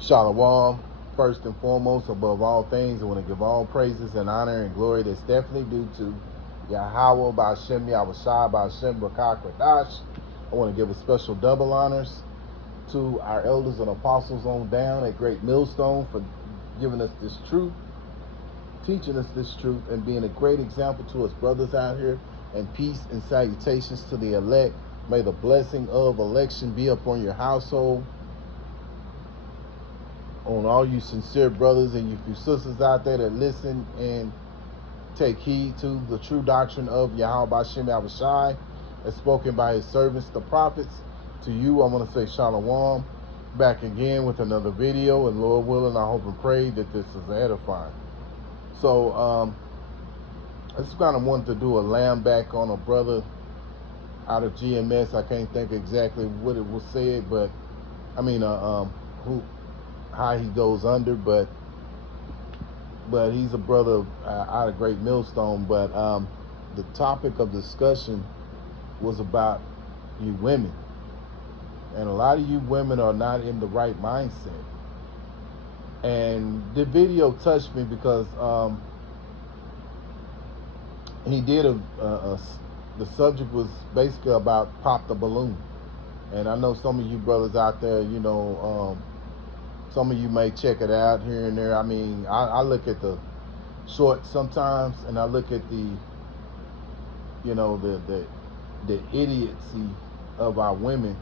Shalom. First and foremost, above all things, I want to give all praises and honor and glory that's definitely due to Yahweh Ba'Shem Yahushua Ba'Shem Rakah Kwadash. I want to give a special double honors to our elders and apostles on down at Great Millstone for giving us this truth, teaching us this truth, and being a great example to us brothers out here. And peace and salutations to the elect. May the blessing of election be upon your household, on all you sincere brothers and you few sisters out there that listen and take heed to the true doctrine of Yahweh Ba'Shem Yahushai as spoken by his servants, the prophets. To you, I want to say Shalom. Back again with another video, and Lord willing, I hope and pray that this is edifying. So, I just kind of wanted to do a lamb back on a brother out of GMS. I can't think exactly what it was said, but I mean, how he goes under, but he's a brother out of Great Millstone. But the topic of discussion was about you women, and a lot of you women are not in the right mindset. And the video touched me because he did the subject was basically about pop the balloon. And I know some of you brothers out there, some of you may check it out here and there. I mean, I look at the shorts sometimes, and I look at the idiocy of our women,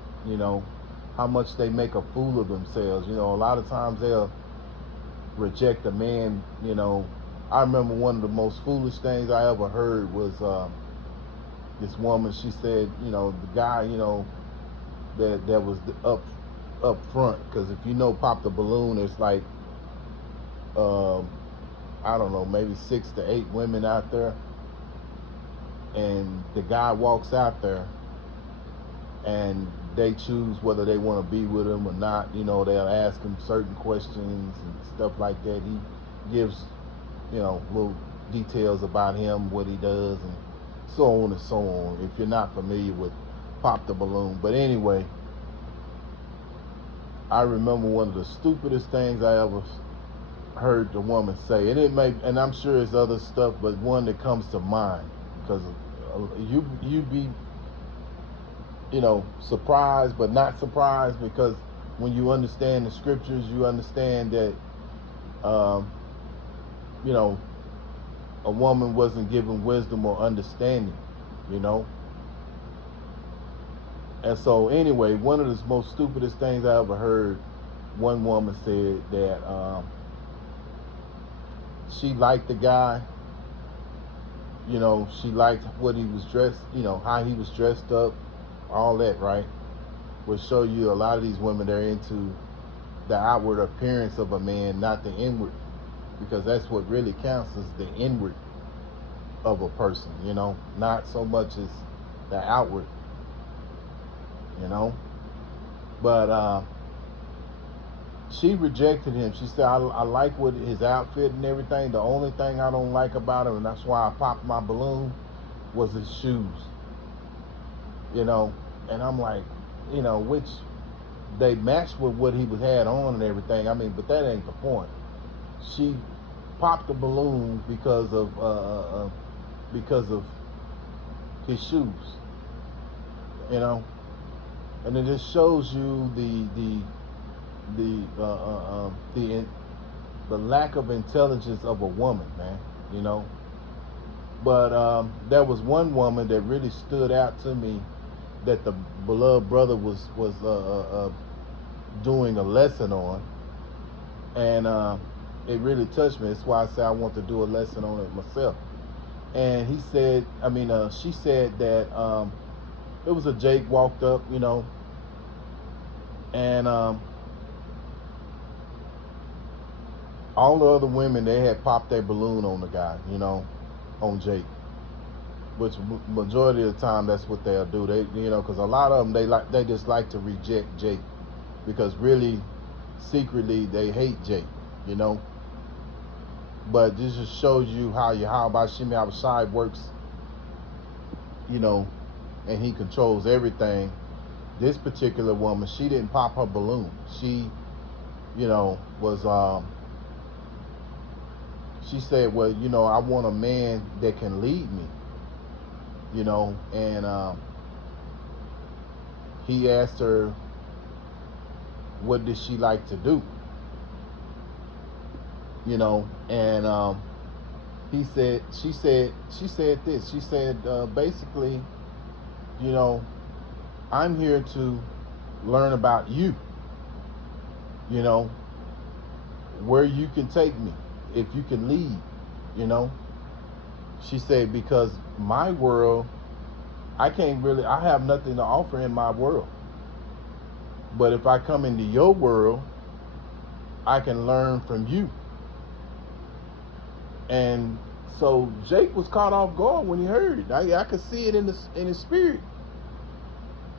how much they make a fool of themselves. A lot of times they'll reject a man. I remember one of the most foolish things I ever heard was this woman. She said, the guy, that was up front, because if pop the balloon, it's like I don't know, maybe 6 to 8 women out there, and the guy walks out there and they choose whether they want to be with him or not. They'll ask him certain questions and stuff like that. He gives little details about him, what he does, and so on and so on, if you're not familiar with pop the balloon. But anyway, I remember one of the stupidest things I ever heard the woman say, and I'm sure it's other stuff, but one that comes to mind, because you'd be surprised but not surprised, because when you understand the scriptures, you understand that a woman wasn't given wisdom or understanding. And so anyway, one of the most stupidest things I ever heard, one woman said that she liked the guy, she liked what he was dressed, how he was dressed up, all that, right? Will show you a lot of these women, they're into the outward appearance of a man, not the inward, because that's what really counts, is the inward of a person, not so much as the outward, but she rejected him. She said, I like what his outfit and everything. The only thing I don't like about him, and that's why I popped my balloon, was his shoes. And I'm like, which they matched with what he had on and everything. I mean, but that ain't the point. She popped the balloon because of his shoes. And it just shows you the lack of intelligence of a woman, man. But there was one woman that really stood out to me, that the beloved brother was doing a lesson on, and it really touched me. That's why I said I want to do a lesson on it myself. And he said, she said that it was a Jake walked up, and all the other women, they had popped their balloon on the guy, on Jake. Which majority of the time, that's what they'll do. They, because a lot of them, they just like to reject Jake, because really, secretly, they hate Jake, But this just shows you how Ba'Shem Yahushai works, and he controls everything. This particular woman, she didn't pop her balloon. She was she said, well, I want a man that can lead me, and he asked her, what did she like to do, and she said this. She said, basically, you know, I'm here to learn about you, you know, where you can take me, if you can lead, you know. She said, because my world, I have nothing to offer in my world. But if I come into your world, I can learn from you. And so Jake was caught off guard when he heard it. I could see it in his spirit,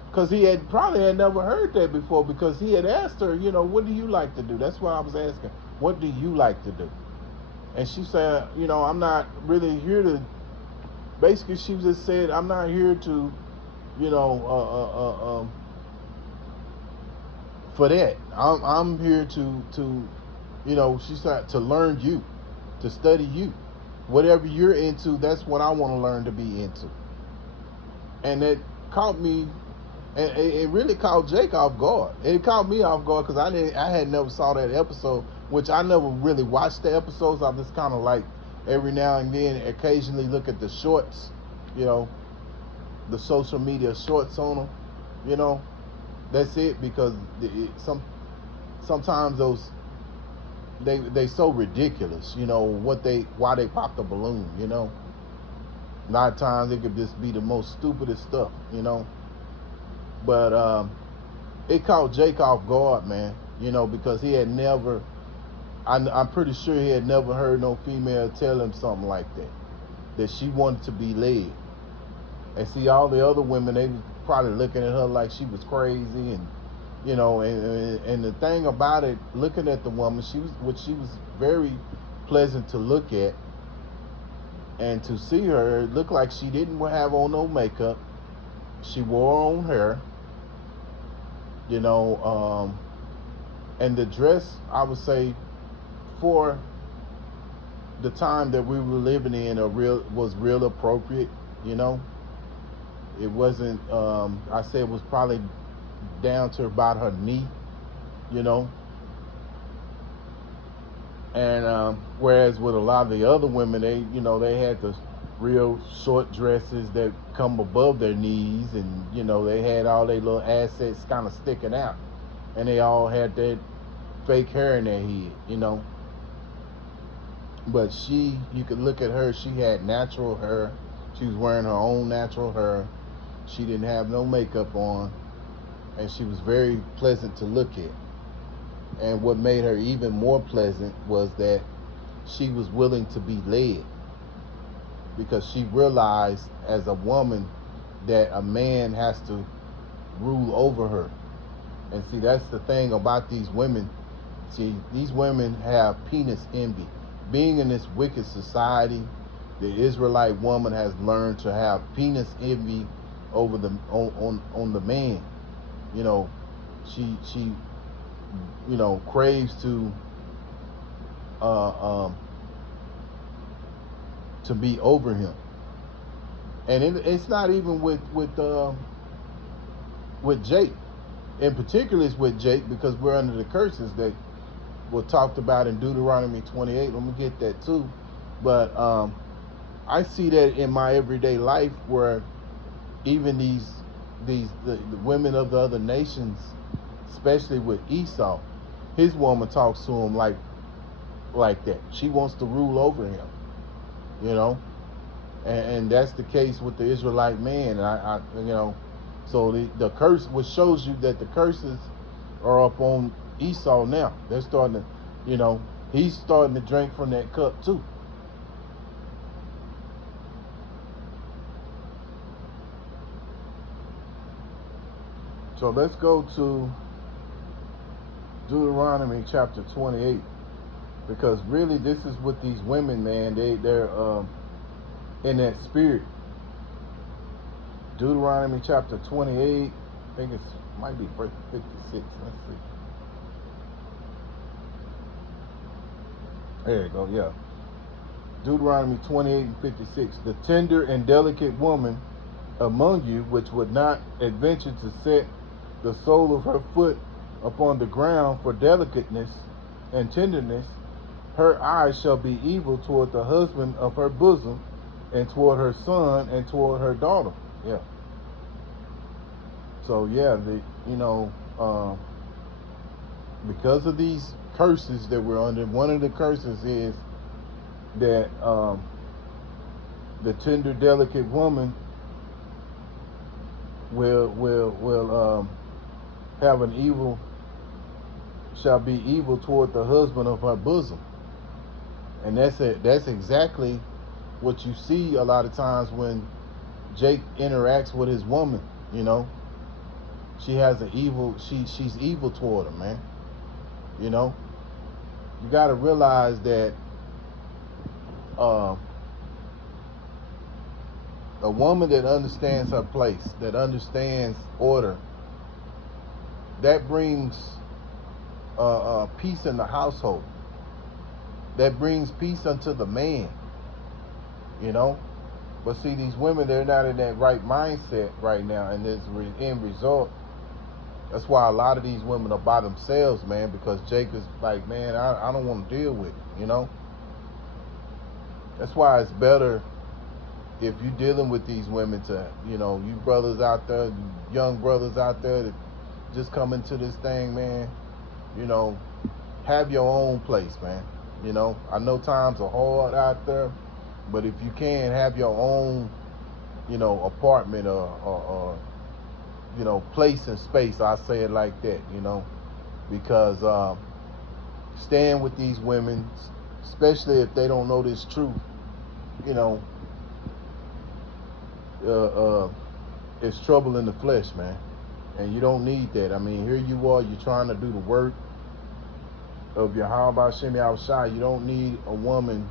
because he had probably had never heard that before. Because he had asked her, what do you like to do? That's why I was asking, what do you like to do? And she said, I'm not really here to. Basically, she just said, I'm not here to, for that. I'm here to, she said, to learn you, to study you. Whatever you're into, that's what I want to learn to be into. And it caught me, and it really caught Jake off guard. It caught me off guard because I had never saw that episode, which I never really watched the episodes. I just kind of like every now and then, occasionally look at the shorts, the social media shorts on them, That's it, because sometimes those they so ridiculous, why they pop the balloon, A lot of times it could just be the most stupidest stuff, But it caught Jake off guard, man, because he had never. I'm pretty sure he had never heard no female tell him something like that she wanted to be led. And see, all the other women, they was probably looking at her like she was crazy, and and the thing about it, looking at the woman, she was very pleasant to look at, and to see her, it looked like she didn't have on no makeup. She wore her own hair, and the dress, I would say, for the time that we were living in, was real appropriate. It wasn't. I said it was probably down to about her knee, And whereas with a lot of the other women, they had the real short dresses that come above their knees, and they had all their little assets kind of sticking out, and they all had that fake hair in their head, But you could look at her, she had natural hair. She was wearing her own natural hair. She didn't have no makeup on, and she was very pleasant to look at. And what made her even more pleasant was that she was willing to be led, because she realized as a woman that a man has to rule over her. And see, that's the thing about these women. See, these women have penis envy. Being in this wicked society, the Israelite woman has learned to have penis envy over on the man. She craves to be over him. And it's not even with Jake. In particular, it's with Jake, because we're under the curses that were talked about in Deuteronomy 28. Let me get that too. But I see that in my everyday life, where even the women of the other nations, especially with Esau, his woman talks to him like that. She wants to rule over him, and that's the case with the Israelite man. And so the curse, which shows you that the curses are up on Esau now. They're starting to, he's starting to drink from that cup too. So let's go to Deuteronomy chapter 28, because really this is what these women, man, they're in that spirit. Deuteronomy chapter 28, I think might be verse 56. Let's see. There you go, yeah. Deuteronomy 28:56. The tender and delicate woman among you, which would not adventure to set the sole of her foot upon the ground for delicateness and tenderness, her eyes shall be evil toward the husband of her bosom, and toward her son, and toward her daughter. Yeah. So yeah, because of these curses that we're under, one of the curses is that the tender, delicate woman will have an evil, shall be evil toward the husband of her bosom. And that's exactly what you see a lot of times when Jake interacts with his woman. She has an evil, she's evil toward him, man. You got to realize that a woman that understands her place, that understands order, that brings peace in the household. That brings peace unto the man. But see, these women, they're not in that right mindset right now, and as end result, that's why a lot of these women are by themselves, man, because Jake is like, man, I don't want to deal with it, That's why it's better if you're dealing with these women to, you brothers out there, young brothers out there that just come into this thing, man, have your own place, man. I know times are hard out there, but if you can, have your own, apartment or place and space. I say it like that, because staying with these women, especially if they don't know this truth, it's trouble in the flesh, man. And you don't need that. I mean, here you are, you're trying to do the work of Yahweh Shem Yahushai. You don't need a woman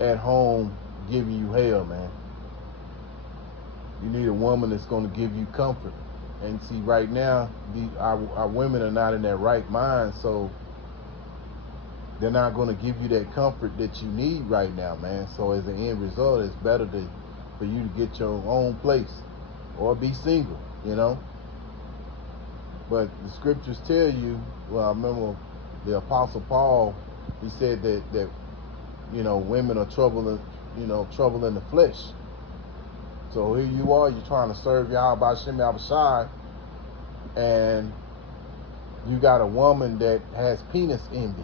at home giving you hell, man. You need a woman that's going to give you comfort. And see, right now, our women are not in that right mind, so they're not going to give you that comfort that you need right now, man. So as an end result, it's better for you to get your own place or be single, But the scriptures tell you, well, I remember the Apostle Paul, he said that women are trouble in the flesh. So here you are, you're trying to serve Yahweh Shem Yahushai, and you got a woman that has penis envy,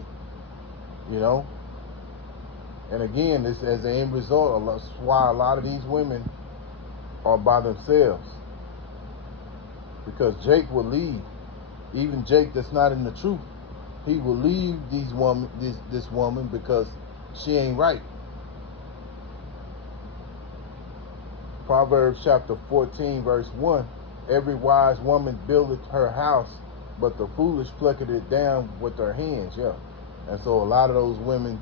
And again, this as an end result, that's why a lot of these women are by themselves. Because Jake will leave. Even Jake that's not in the truth, he will leave this woman because she ain't right. Proverbs chapter 14, verse 1. Every wise woman buildeth her house, but the foolish plucketh it down with their hands. Yeah. And so a lot of those women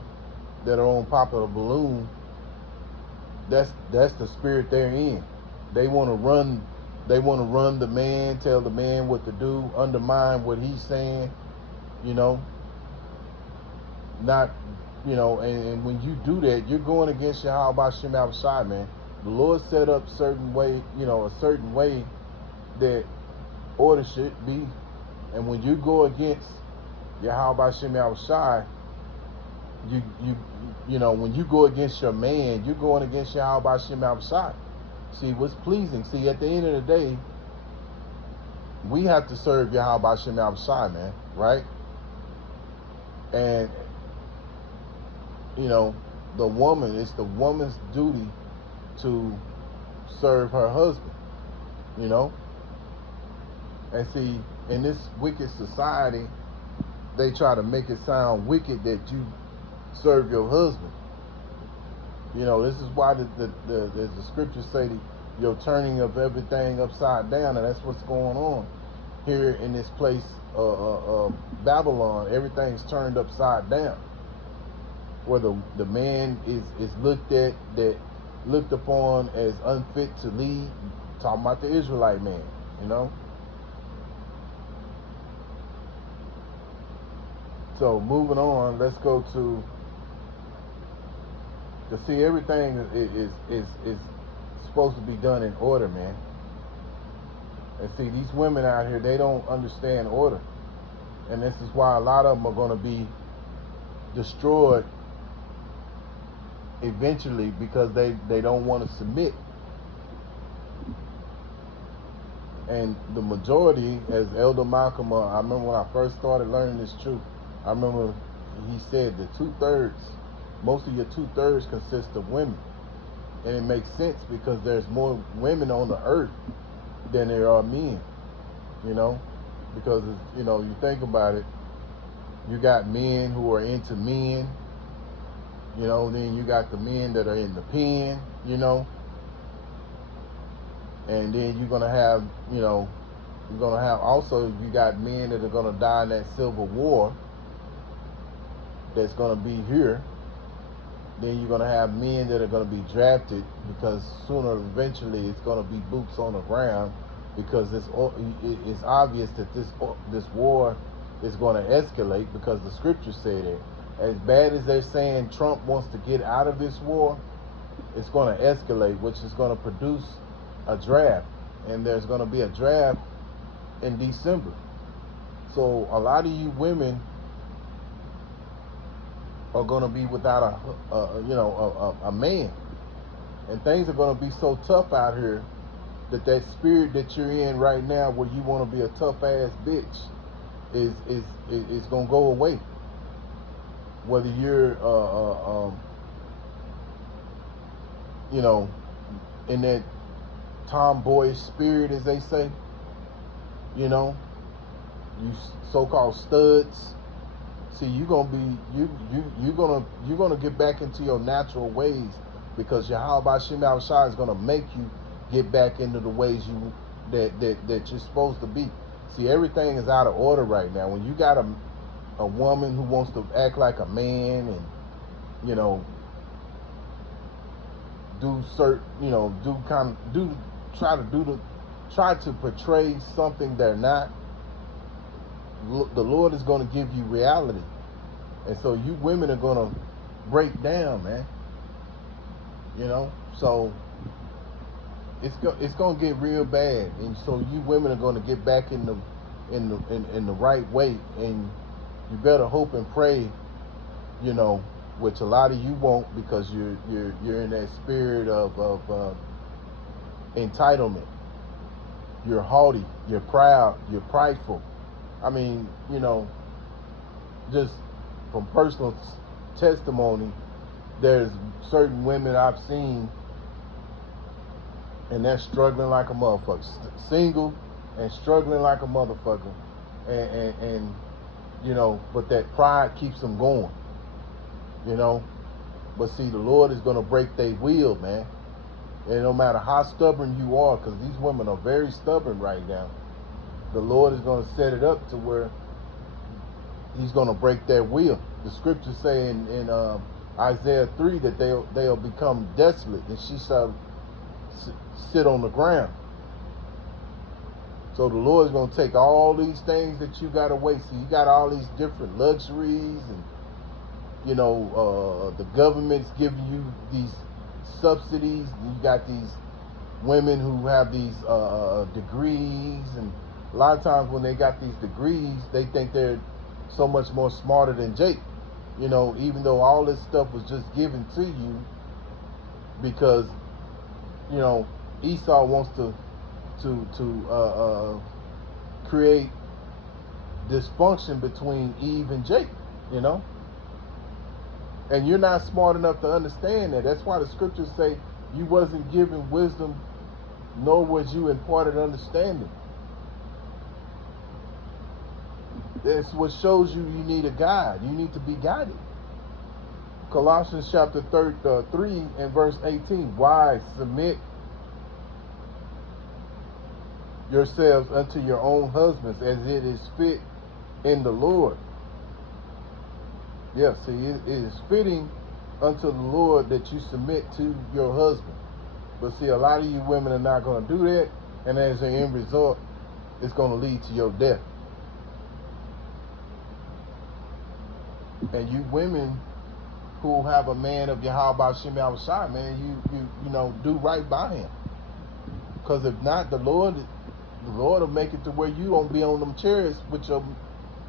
that are on Popular Balloon, that's the spirit they're in. They want to run the man, tell the man what to do, undermine what he's saying, not, and when you do that, you're going against Yahweh Shem Yahushai, man. The Lord set up a certain way that order should be. And when you go against Yahweh Shem Yahushai, when you go against your man, you're going against Yahweh Shem Yahushai. See, what's pleasing. See, at the end of the day, we have to serve Yahweh Shem Yahushai, man, right? And, the woman, it's the woman's duty to serve her husband, And see, in this wicked society, they try to make it sound wicked that you serve your husband. This is why the scriptures say that you're turning of everything upside down, and that's what's going on here in this place, Babylon. Everything's turned upside down, where the man is looked upon as unfit to lead. Talking about the Israelite man, So moving on, let's go to see everything is supposed to be done in order, man. And see, these women out here, they don't understand order. And this is why a lot of them are going to be destroyed eventually, because they don't want to submit. And the majority, as Elder Malcolm, I remember when I first started learning this truth, I remember he said that 2/3, most of your 2/3 consist of women. And it makes sense because there's more women on the earth than there are men, you know, because, you know, you think about it, you got men who are into men, you know, then you got the men that are in the pen, you know, and then you're going to have, you know, you're going to have also, you got men that are going to die in that civil war that's going to be here. Then you're going to have men that are going to be drafted, because sooner or eventually it's going to be boots on the ground, because it's obvious that this war is going to escalate, because the scriptures say that. As bad as they're saying Trump wants to get out of this war, it's going to escalate, which is going to produce a draft. And there's going to be a draft in December. So a lot of you women are going to be without a man, and things are going to be so tough out here that spirit that you're in right now, where you want to be a tough ass bitch, is going to go away. Whether you're you know, in that tomboyish spirit, as they say, you know, you so-called studs. See, you're gonna get back into your natural ways, because Yahweh Shem Shai is gonna make you get back into the ways that you're supposed to be. See, everything is out of order right now. When you got a woman who wants to act like a man, and, you know, try to portray something they're not, the Lord is going to give you reality. And so you women are going to break down, man. You know, so it's going to get real bad. And so you women are going to get back in the right way, and you better hope and pray, you know, which a lot of you won't, because you're in that spirit of entitlement. You're haughty, you're proud, you're prideful. I mean, you know, just from personal testimony, there's certain women I've seen, and they're struggling like a motherfucker, single and struggling like a motherfucker, and you know, but that pride keeps them going, you know. But see, the Lord is going to break their will, man. And no matter how stubborn you are, because these women are very stubborn right now, the Lord is going to set it up to where He's going to break their will. The scriptures say in Isaiah 3 that they'll become desolate, and she shall sit on the ground. So the Lord is going to take all these things that you got away. See, you got all these different luxuries, and, you know, the government's giving you these subsidies. You got these women who have these degrees, and a lot of times when they got these degrees, they think they're so much more smarter than Jake, you know, even though all this stuff was just given to you because, you know, Esau wants to create dysfunction between Eve and Jake, you know. And you're not smart enough to understand that. That's why the scriptures say you wasn't given wisdom, nor was you imparted understanding. That's what shows you need a guide. You need to be guided. Colossians chapter 3 and verse 18. Wives, submit yourselves unto your own husbands, as it is fit in the Lord. Yeah, see, it is fitting unto the Lord that you submit to your husband. But see, a lot of you women are not going to do that, and as an end result, it's going to lead to your death. And you women who have a man of Yahweh Shem Shai, man, you know, do right by him. Because if not, the Lord will make it to where you don't be on them chariots with your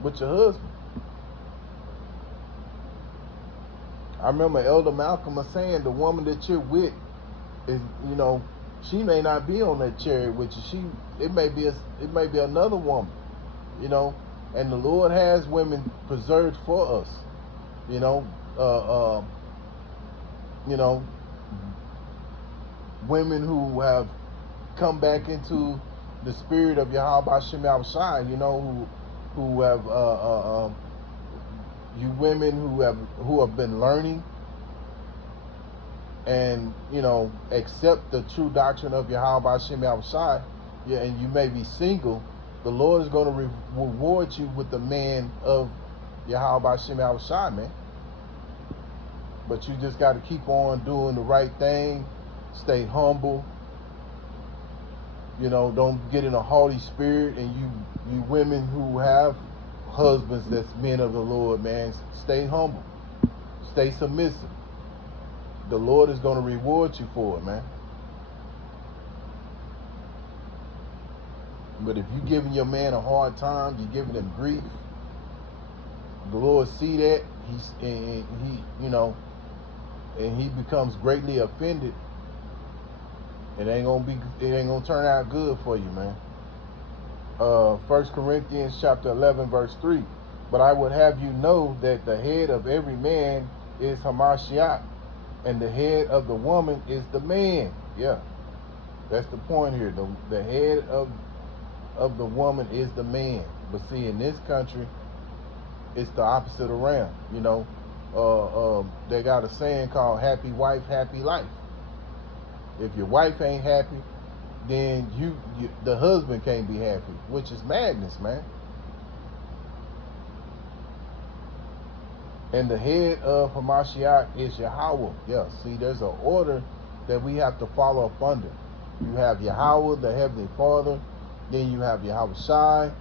husband. I remember Elder Malcolm was saying the woman that you're with is, you know, she may not be on that chariot with you. It may be another woman, you know. And the Lord has women preserved for us, you know. You know, women who have come back into the spirit of Yahweh Shem Shai, you know, who have you women who have been learning and, you know, accept the true doctrine of Yahweh Shem Shai, yeah, and you may be single, the Lord is going to reward you with the man of Yahweh Shem Shai, man. But you just got to keep on doing the right thing, stay humble, you know, don't get in a haughty spirit. And you women who have husbands that's men of the Lord, man, stay humble, stay submissive. The Lord is going to reward you for it, man. But if you're giving your man a hard time, you're giving him grief, the Lord see that, he you know, and he becomes greatly offended, it ain't gonna turn out good for you, man. 1 Corinthians chapter 11 verse 3. But I would have you know that the head of every man is Hamashiach, and the head of the woman is the man. Yeah, that's the point here. The head of the woman is the man. But see, in this country, it's the opposite around. You know, they got a saying called "happy wife, happy life." If your wife ain't happy, then the husband can't be happy, which is madness, man. And the head of Hamashiach is Yahweh. Yeah, see, there's an order that we have to follow up under. You have Yahweh, the Heavenly Father, then you have Yahweh Shai,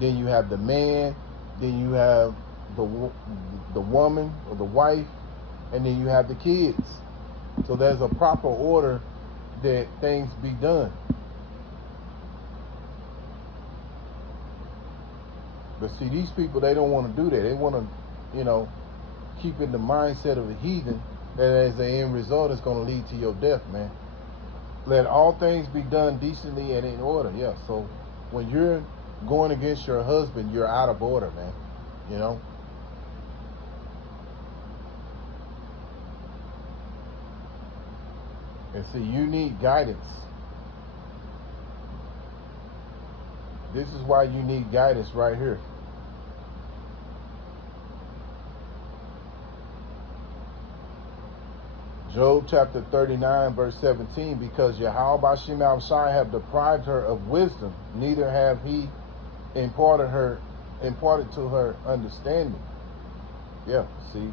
then you have the man, then you have the woman or the wife, and then you have the kids. So there's a proper order that things be done. But see, these people, they don't want to do that. They want to, you know, keep in the mindset of a heathen that as the end result is going to lead to your death, man. Let all things be done decently and in order. Yeah, so when you're going against your husband, you're out of order, man. You know? And see, you need guidance. This is why you need guidance right here. Job chapter 39 verse 17, because Yahweh Shem Shai have deprived her of wisdom, neither have he imparted to her understanding. Yeah, see.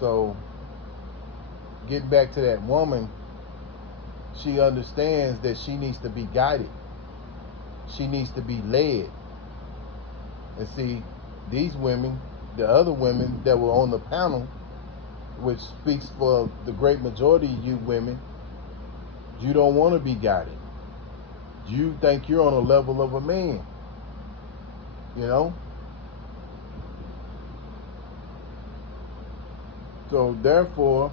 So getting back to that woman, she understands that she needs to be guided. She needs to be led. And see, these women, the other women that were on the panel, which speaks for the great majority of you women, you don't want to be guided. You think you're on a level of a man, you know? So therefore,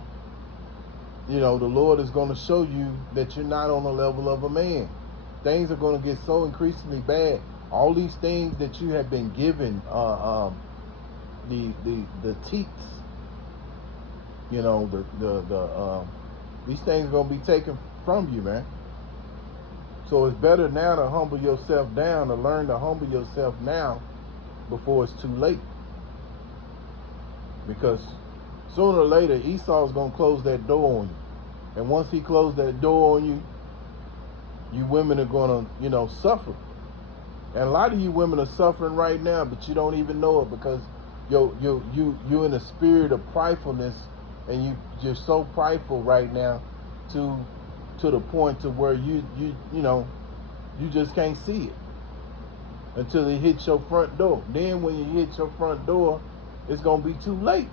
you know, the Lord is going to show you that you're not on the level of a man. Things are going to get so increasingly bad. All these things that you have been given, the teats, you know, these things are going to be taken from you, man. So it's better now to humble yourself down, to learn to humble yourself now before it's too late. Because sooner or later, Esau's going to close that door on you. And once he closed that door on you, you women are going to, you know, suffer. And a lot of you women are suffering right now, but you don't even know it, because you're in a spirit of pridefulness, and you're so prideful right now to the point to where you know, you just can't see it until it hits your front door. Then when you hit your front door, it's gonna be too late.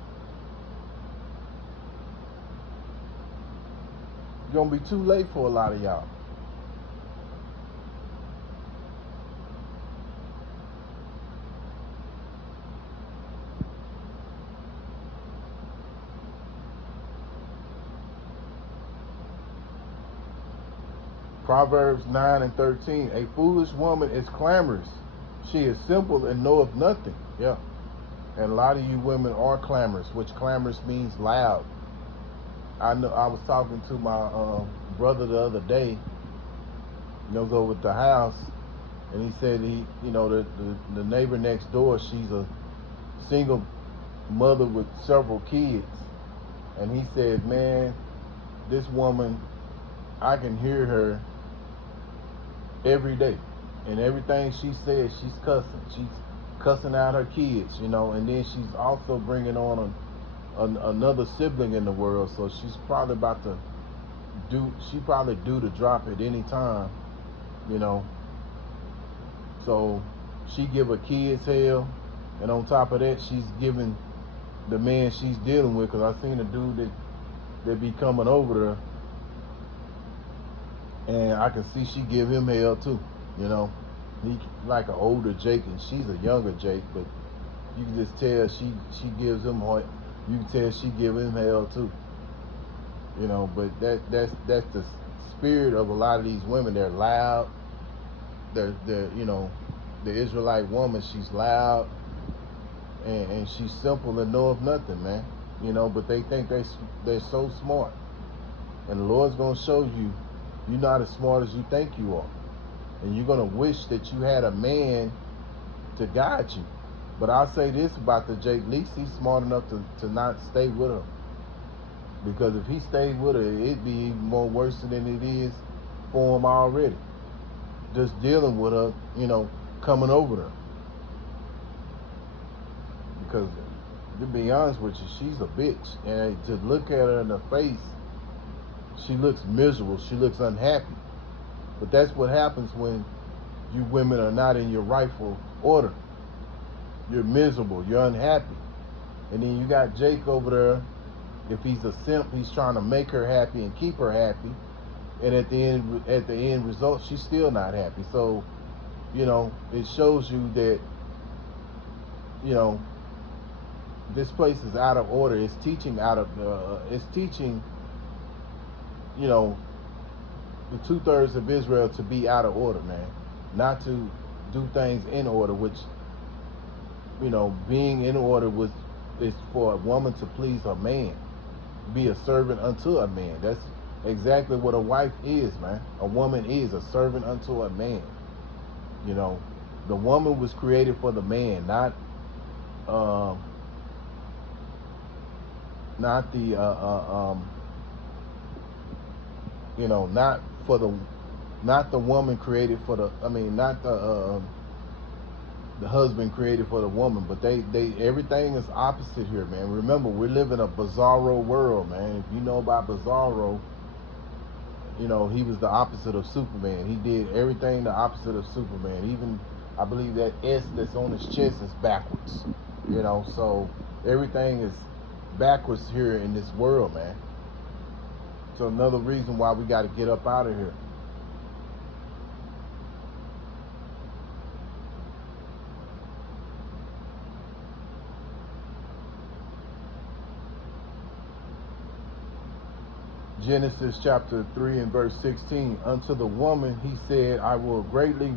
It's gonna be too late for a lot of y'all. Proverbs 9:13. A foolish woman is clamorous. She is simple and knoweth nothing. Yeah. And a lot of you women are clamorous, which clamorous means loud. I know I was talking to my brother the other day, over at the house, and he said the neighbor next door, she's a single mother with several kids. And he said, man, this woman, I can hear her every day, and everything she says, she's cussing. She's cussing out her kids, and then she's also bringing on another sibling in the world. So she's probably about to due to drop at any time, So she give her kids hell, and on top of that, she's giving the man she's dealing with. Cause I seen a dude that be coming over there, and I can see she give him hell too. He like an older Jake, and she's a younger Jake, but you can just tell she gives him. You can tell she give him hell too. But that's the spirit of a lot of these women. They're loud. They're the Israelite woman. She's loud, and she's simple and know of nothing, man. But they think they're so smart, and the Lord's gonna show you you're not as smart as you think you are. And you're going to wish that you had a man to guide you. But I'll say this about the Jake, at least he's smart enough to not stay with her. Because if he stayed with her, it'd be even more worse than it is for him already. Just dealing with her, coming over her. Because, to be honest with you, she's a bitch. And to look at her in the face, she looks miserable. She looks unhappy. But that's what happens when you women are not in your rightful order. You're miserable. You're unhappy. And then you got Jake over there. If he's a simp, he's trying to make her happy and keep her happy. And at the end result, she's still not happy. So, it shows you that, this place is out of order. It's teaching the 2/3 of Israel to be out of order, man. Not to do things in order, which, being in order is for a woman to please her man. Be a servant unto a man. That's exactly what a wife is, man. A woman is a servant unto a man. The woman was created for the man, not not the woman created for not the husband created for the woman, but they everything is opposite here, man. Remember, we live in a bizarro world, man. If you know about Bizarro, he was the opposite of Superman. He did everything the opposite of Superman. Even, I believe that S that's on his chest is backwards. So everything is backwards here in this world, man. So another reason why we got to get up out of here. Genesis chapter 3 and verse 16. Unto the woman he said, I will greatly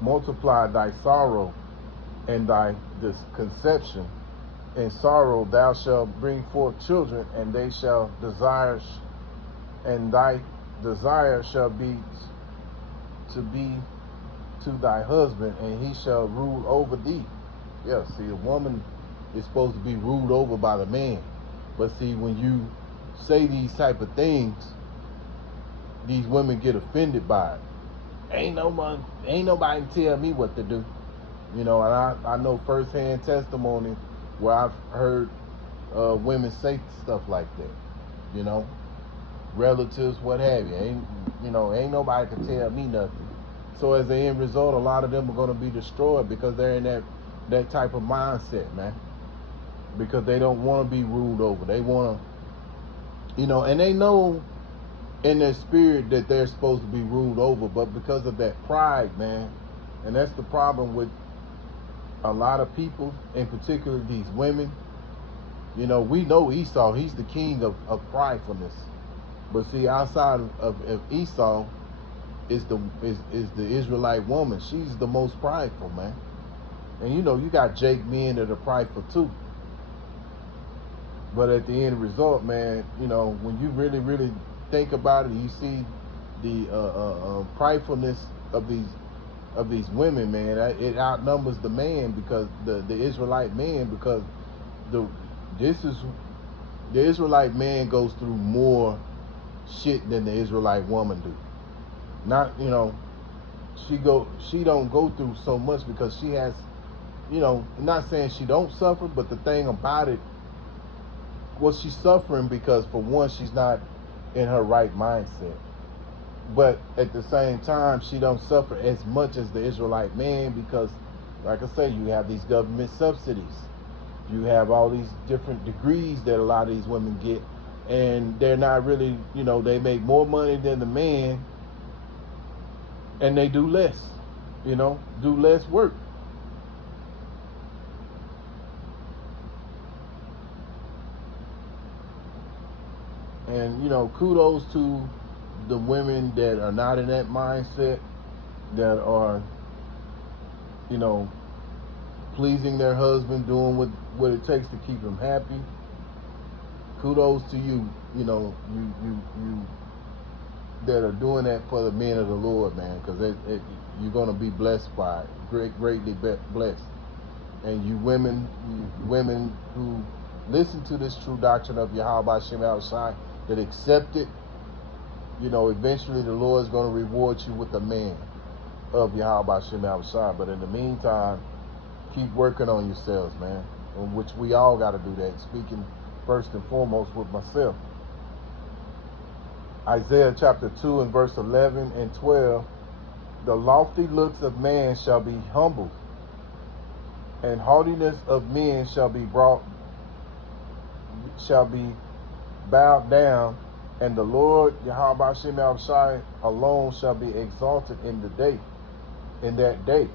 multiply thy sorrow and thy conception. In sorrow thou shalt bring forth children, and they shall desire, and thy desire shall be to thy husband, and he shall rule over thee. Yeah, see, a woman is supposed to be ruled over by the man. But see, when you say these type of things, these women get offended by it. Ain't nobody tell me what to do. And I know firsthand testimony where I've heard women say stuff like that. Relatives, what have you. Ain't nobody can tell me nothing. So as the end result, a lot of them are going to be destroyed because they're in that type of mindset, man. because they don't want to be ruled over. They want to, and they know in their spirit that they're supposed to be ruled over, but because of that pride, man, and that's the problem with a lot of people, in particular these women. We know Esau, he's the king of pridefulness. But see, outside of Esau is the Israelite woman. She's the most prideful, man. And you got Jake men that are prideful too. But at the end result, man, when you really, really think about it, you see the pridefulness of these women, man. It outnumbers the man, because the Israelite man, because the Israelite man goes through more shit than the Israelite woman do. Not, she don't go through so much because she has, not saying she don't suffer, but the thing about it, well, she's suffering because, for one, she's not in her right mindset. But at the same time, she don't suffer as much as the Israelite man, because, like I say, you have these government subsidies. You have all these different degrees that a lot of these women get, and they're not really, they make more money than the man, and they do less, do less work. And, kudos to the women that are not in that mindset, that are, pleasing their husband, doing what it takes to keep him happy. Kudos to you, you that are doing that for the men of the Lord, man, because you're going to be blessed by it, greatly blessed. And you women who listen to this true doctrine of Yahweh Shem Yahushai, that accept it, eventually the Lord is going to reward you with a man of Yahweh Shem Yahushai. But in the meantime, keep working on yourselves, man, in which we all got to do that, speaking first and foremost with myself. Isaiah chapter 2 and verse 11 and 12, the lofty looks of man shall be humbled, and haughtiness of men shall be bowed down, and the Lord Yahweh Shem Yahushai alone shall be exalted in that day.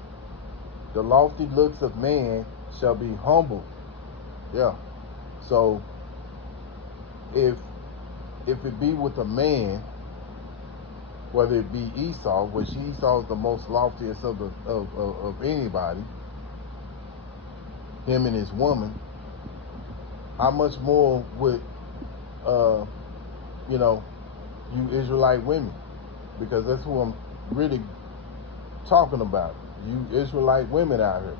The lofty looks of man shall be humbled. Yeah. So if it be with a man, whether it be Esau, which Esau is the most loftiest of anybody, him and his woman, how much more would you Israelite women? Because that's who I'm really talking about. You Israelite women out here.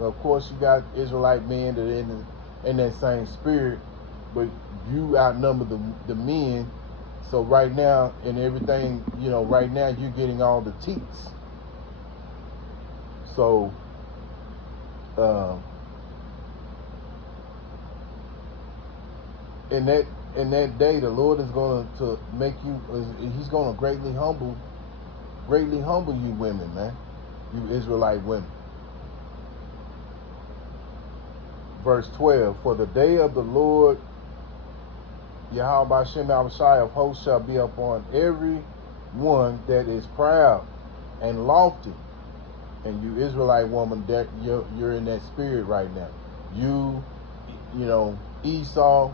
Of course you got Israelite men that are in that same spirit, but you outnumber the men. So right now, in everything, right now you're getting all the teats. So in that day, the Lord is going to make you. He's going to greatly humble you women, man. You Israelite women. Verse 12, for the day of the Lord Yahweh Shem Yahushai of hosts shall be upon every one that is proud and lofty. And you Israelite woman, that you're in that spirit right now. You Esau,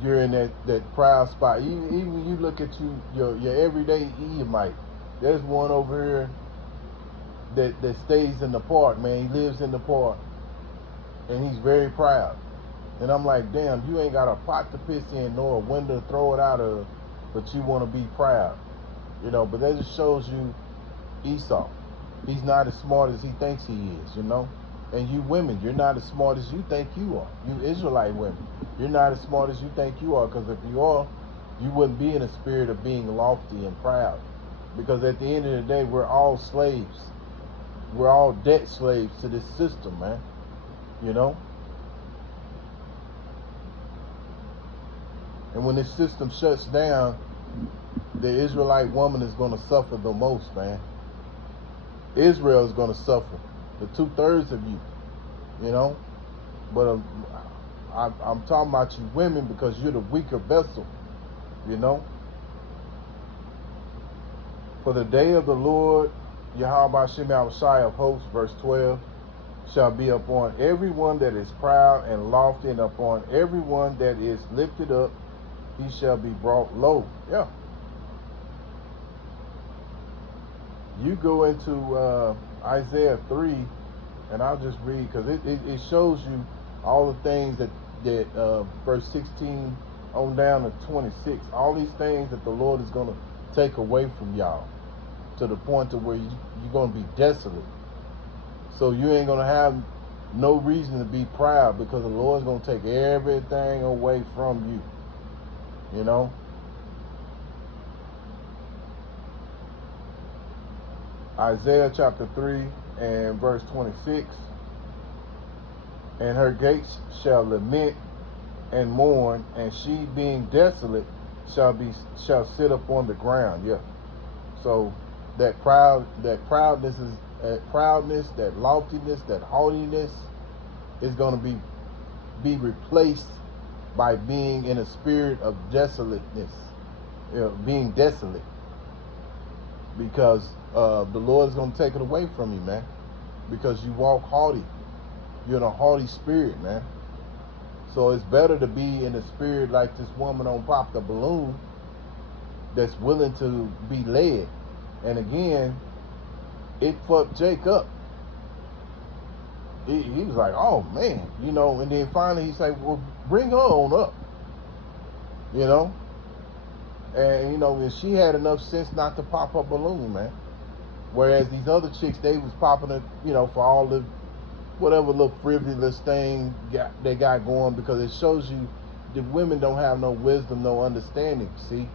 you're in that proud spot. Even when you look at your everyday Edomite, there's one over here that stays in the park, man. He lives in the park, and he's very proud. And I'm like, damn, you ain't got a pot to piss in nor a window to throw it out of, but you want to be proud. But that just shows you Esau. He's not as smart as he thinks he is, And you women, you're not as smart as you think you are. You Israelite women, you're not as smart as you think you are, because if you are, you wouldn't be in a spirit of being lofty and proud. Because at the end of the day, we're all slaves. We're all debt slaves to this system, man. And when this system shuts down, the Israelite woman is going to suffer the most, man. Israel is going to suffer. The 2/3 of you. you know. But I'm talking about you women because you're the weaker vessel, you know. For the day of the Lord, Yahweh Shem Shai of hosts, verse 12, shall be upon everyone that is proud and lofty, and upon everyone that is lifted up, he shall be brought low. Yeah. You go into Isaiah 3, and I'll just read, because it shows you all the things that verse 16 on down to 26, all these things that the Lord is going to take away from y'all, to the point to where you're going to be desolate. So you ain't going to have no reason to be proud, because the Lord's going to take everything away from you, you know. Isaiah chapter 3 and verse 26. And her gates shall lament and mourn, and she being desolate shall sit upon the ground. Yeah. So that proudness, that loftiness, that haughtiness is going to be replaced by being in a spirit of desolateness, being desolate, because the Lord is going to take it away from you, man, because you walk haughty. You're in a haughty spirit, man. So it's better to be in a spirit like this woman on Pop the Balloon, that's willing to be led. And again, it fucked Jake up. He was like, oh man, you know, and then finally he's like, well, bring her on up, you know. And you know, and she had enough sense not to pop her balloon, man. Whereas these other chicks, they was popping it, you know, for all the whatever little frivolous thing they got going, because it shows you the women don't have no wisdom, no understanding, see.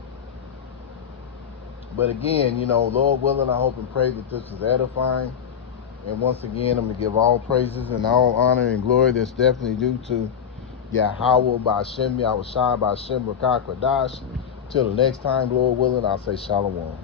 But again, you know, Lord willing, I hope and pray that this is edifying. And once again, I'm going to give all praises and all honor and glory that's definitely due to Yahweh Ba'Shem Yahushua Ba'Shem Rakah Kwadash. Till the next time, Lord willing, I'll say Shalom.